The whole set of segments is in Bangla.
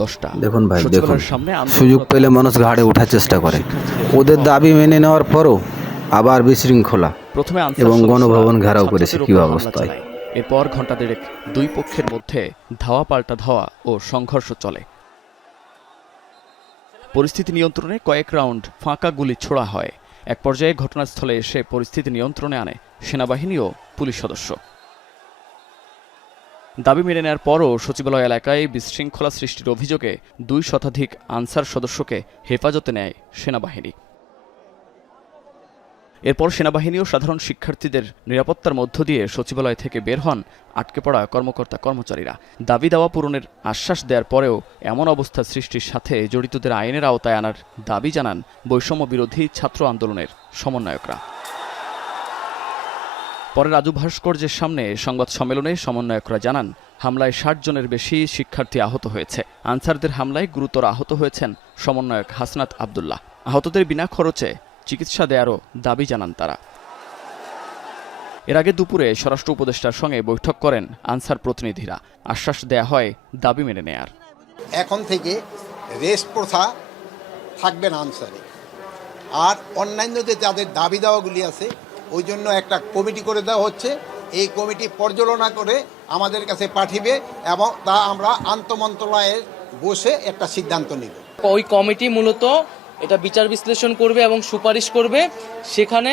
দশটা। দেখুন ভাই দেখুন। সুযোগ পেলে মানুষ ঘাড়ে ওঠার চেষ্টা করে। ওদের দাবি মেনে নেওয়ার পরও আবার বিশৃঙ্খলা প্রথমে এবং গণভবন ঘেরাও করেছে কি অবস্থায় এরপর ঘণ্টা দেড়েক দুই পক্ষের মধ্যে ধাওয়া পাল্টা ধাওয়া ও সংঘর্ষ চলে। পরিস্থিতি নিয়ন্ত্রণে কয়েক রাউন্ড ফাঁকা গুলি ছোড়া হয়। এক পর্যায়ে ঘটনাস্থলে এসে পরিস্থিতি নিয়ন্ত্রণে আনে সেনাবাহিনী ও পুলিশ সদস্য। দাবি মেনে নেওয়ার পরও সচিবালয় এলাকায় বিশৃঙ্খলা সৃষ্টির অভিযোগে দুই শতাধিক আনসার সদস্যকে হেফাজতে নেয় সেনাবাহিনী। এরপর সেনাবাহিনী ও সাধারণ শিক্ষার্থীদের নিরাপত্তার মধ্য দিয়ে সচিবালয় থেকে বের হন আটকে পড়া কর্মকর্তা কর্মচারীরা। দাবি দাওয়া পূরণের আশ্বাস দেওয়ার পরেও এমন অবস্থা সৃষ্টির সাথে জড়িতদের আইনের আওতায় আনার দাবি জানান বৈষম্য বিরোধী ছাত্র আন্দোলনের সমন্বয়করা। পরে রাজু ভাস্কর্যের সামনে সংবাদ সম্মেলনে সমন্বয়করা জানান, হামলায় ষাট জনের বেশি শিক্ষার্থী আহত হয়েছে। আনসারদের হামলায় গুরুতর আহত হয়েছেন সমন্বয়ক হাসনাত আবদুল্লাহ। আহতদের বিনা খরচে চিকিৎসা দেয়ারও দাবি জানান তারা। এর আগে দুপুরে স্বরাষ্ট্র উপদেষ্টার সঙ্গে বৈঠক করেন আনসার প্রতিনিধিরা। আশ্বাস দেয়া হয়, দাবি মেনে নেয়ার। এখন থেকে রেস্ট প্রথা থাকবে না আনসারে আর অন্যান্য যে যাদের দাবি দাওয়াগুলি আছে ওই জন্য একটা কমিটি করে দেওয়া হচ্ছে। এই কমিটি পর্যালোচনা করে আমাদের কাছে পাঠিবে এবং তা আমরা আন্তমন্ত্রণালয়ে বসে একটা সিদ্ধান্ত নিব। ওই কমিটি মূলত এটা বিচার বিশ্লেষণ করবে এবং সুপারিশ করবে। সেখানে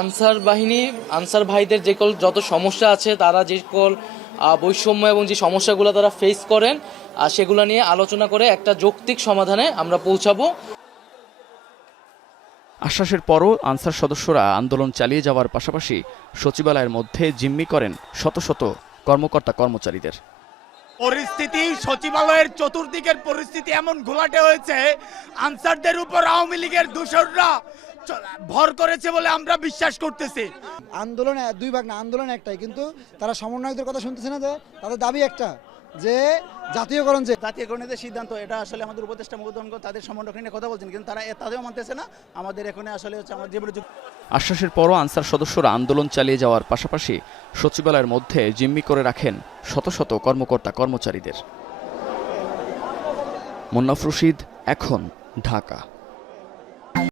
আনসার বাহিনী, আনসার ভাইদের যে কল যত সমস্যা আছে, তারা যে কল বৈষম্য এবং যে সমস্যাগুলো তারা ফেস করেন সেগুলো নিয়ে আলোচনা করে একটা যৌক্তিক সমাধানে আমরা পৌঁছাবো। আশ্বাসের পরও আনসার সদস্যরা আন্দোলন চালিয়ে যাওয়ার পাশাপাশি সচিবালয়ের মধ্যে জিম্মি করেন শত শত কর্মকর্তা কর্মচারীদের। পরিস্থিতি সচিবালয়ের চতুর্দিকের পরিস্থিতি এমন ঘোলাটে হয়েছে আনসারদের উপর আওয়ামী লীগের দূষণরা ভর করেছে বলে আমরা বিশ্বাস করতেছি। আন্দোলন দুই ভাগ না আন্দোলন একটাই কিন্তু তারা সমন্বয়কদের কথা শুনতেছে না যে তাদের দাবি একটা। যে জাতীয়করণ যে জাতীয়করণের যে সিদ্ধান্ত এটা আসলে আমাদের উপদেষ্টা মহোদয় তাদের সমন্বয় নিয়ে কথা বলছেন কিন্তু তারা এ- তাদেরও মানতেছে না। আমাদের এখানে আসলে হচ্ছে আমাদের যে যুক্ত আশ্বাসের পরও আনসার সদস্যরা আন্দোলন চালিয়ে যাওয়ার পাশাপাশি সচিবালয়ের মধ্যে জিম্মি করে রাখেন শত শত কর্মকর্তা কর্মচারীদের। মুন্নাফ রশিদ এখন ঢাকা।